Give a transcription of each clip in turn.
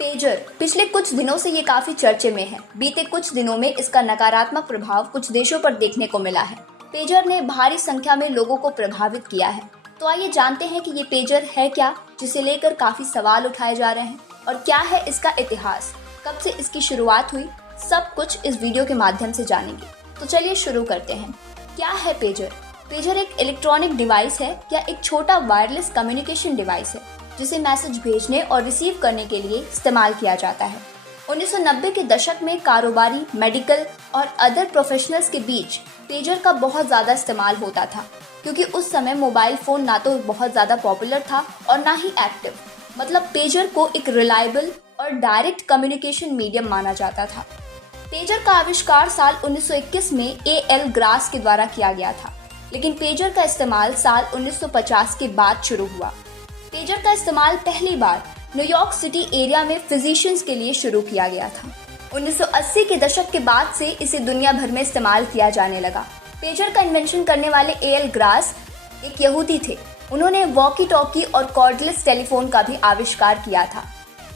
Pager पिछले कुछ दिनों से ये काफी चर्चे में है। बीते कुछ दिनों में इसका नकारात्मक प्रभाव कुछ देशों पर देखने को मिला है। पेजर ने भारी संख्या में लोगों को प्रभावित किया है। तो आइए जानते हैं कि ये पेजर है क्या, जिसे लेकर काफी सवाल उठाए जा रहे हैं, और क्या है इसका इतिहास, कब से इसकी शुरुआत हुई, सब कुछ इस वीडियो के माध्यम से जानेंगे। तो चलिए शुरू करते हैं। क्या है पेजर? पेजर एक इलेक्ट्रॉनिक डिवाइस है या एक छोटा वायरलेस कम्युनिकेशन डिवाइस है जिसे मैसेज भेजने और रिसीव करने के लिए इस्तेमाल किया जाता है। 1990 के दशक में कारोबारी, मेडिकल और अदर प्रोफेशनल्स के बीच पेजर का बहुत ज़्यादा इस्तेमाल होता था, क्योंकि उस समय मोबाइल फ़ोन ना तो बहुत ज़्यादा पॉपुलर था और ना ही एक्टिव। मतलब पेजर को एक रिलायबल और डायरेक्ट कम्युनिकेशन मीडियम माना जाता था। पेजर का आविष्कार साल 1921 में A.L. ग्रास के द्वारा किया गया था, लेकिन पेजर का इस्तेमाल साल 1950 के बाद शुरू हुआ। पेजर का इस्तेमाल पहली बार न्यूयॉर्क सिटी एरिया में फिजिशियंस के लिए शुरू किया गया था। 1980 के दशक के बाद से इसे दुनिया भर में इस्तेमाल किया जाने लगा। पेजर का इन्वेंशन करने वाले A.L. ग्रास एक यहूदी थे। उन्होंने वॉकी टॉकी और कॉर्डलेस टेलीफोन का भी आविष्कार किया था।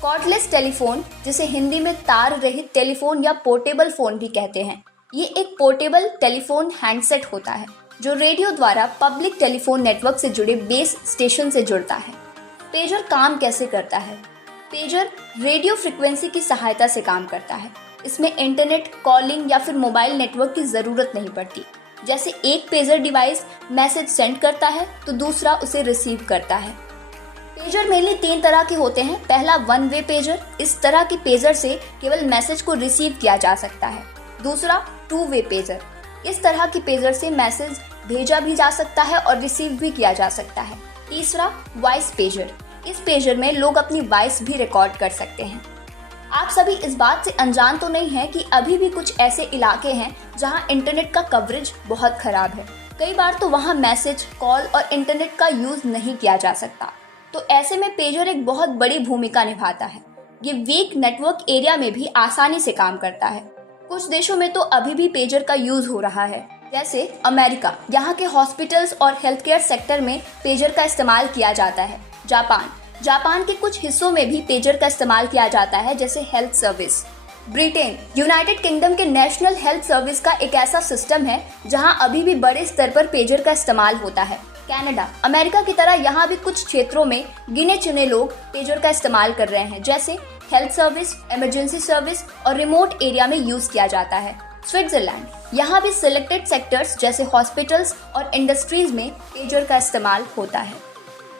कॉर्डलेस टेलीफोन, जिसे हिंदी में तार रहित टेलीफोन या पोर्टेबल फोन भी कहते हैं, ये एक पोर्टेबल टेलीफोन हैंडसेट होता है जो रेडियो द्वारा पब्लिक टेलीफोन नेटवर्क से जुड़े बेस स्टेशन से जुड़ता है। पेजर काम कैसे करता है? पेजर रेडियो फ्रिक्वेंसी की सहायता से काम करता है। इसमें इंटरनेट, कॉलिंग या फिर मोबाइल नेटवर्क की ज़रूरत नहीं पड़ती। जैसे एक पेजर डिवाइस मैसेज सेंड करता है तो दूसरा उसे रिसीव करता है। पेजर मेनली 3 तरह के होते हैं। पहला वन वे पेजर, इस तरह के पेजर से केवल मैसेज को रिसीव किया जा सकता है। दूसरा 2 वे पेजर, इस तरह की पेजर से मैसेज भेजा भी जा सकता है और रिसीव भी किया जा सकता है। तीसरा वॉइस पेजर, इस पेजर में लोग अपनी वॉइस भी रिकॉर्ड कर सकते हैं। आप सभी इस बात से अनजान तो नहीं है कि अभी भी कुछ ऐसे इलाके हैं जहां इंटरनेट का कवरेज बहुत खराब है। कई बार तो वहां मैसेज, कॉल और इंटरनेट का यूज नहीं किया जा सकता। तो ऐसे में पेजर एक बहुत बड़ी भूमिका निभाता है। ये वीक नेटवर्क एरिया में भी आसानी से काम करता है। कुछ देशों में तो अभी भी पेजर का यूज हो रहा है, जैसे अमेरिका, यहाँ के हॉस्पिटल्स और हेल्थ केयर सेक्टर में पेजर का इस्तेमाल किया जाता है। जापान के कुछ हिस्सों में भी पेजर का इस्तेमाल किया जाता है, जैसे health service. Britain, United kingdom के नेशनल हेल्थ सर्विस का एक ऐसा सिस्टम है जहां अभी भी बड़े स्तर पर पेजर का इस्तेमाल होता है। कनाडा, अमेरिका की तरह यहाँ भी कुछ क्षेत्रों में गिने चुने लोग पेजर का इस्तेमाल कर रहे हैं, जैसे हेल्थ सर्विस, इमरजेंसी सर्विस और रिमोट एरिया में यूज किया जाता है। स्विट्जरलैंड, यहाँ भी सिलेक्टेड सेक्टर्स जैसे हॉस्पिटल्स और इंडस्ट्रीज में पेजर का इस्तेमाल होता है।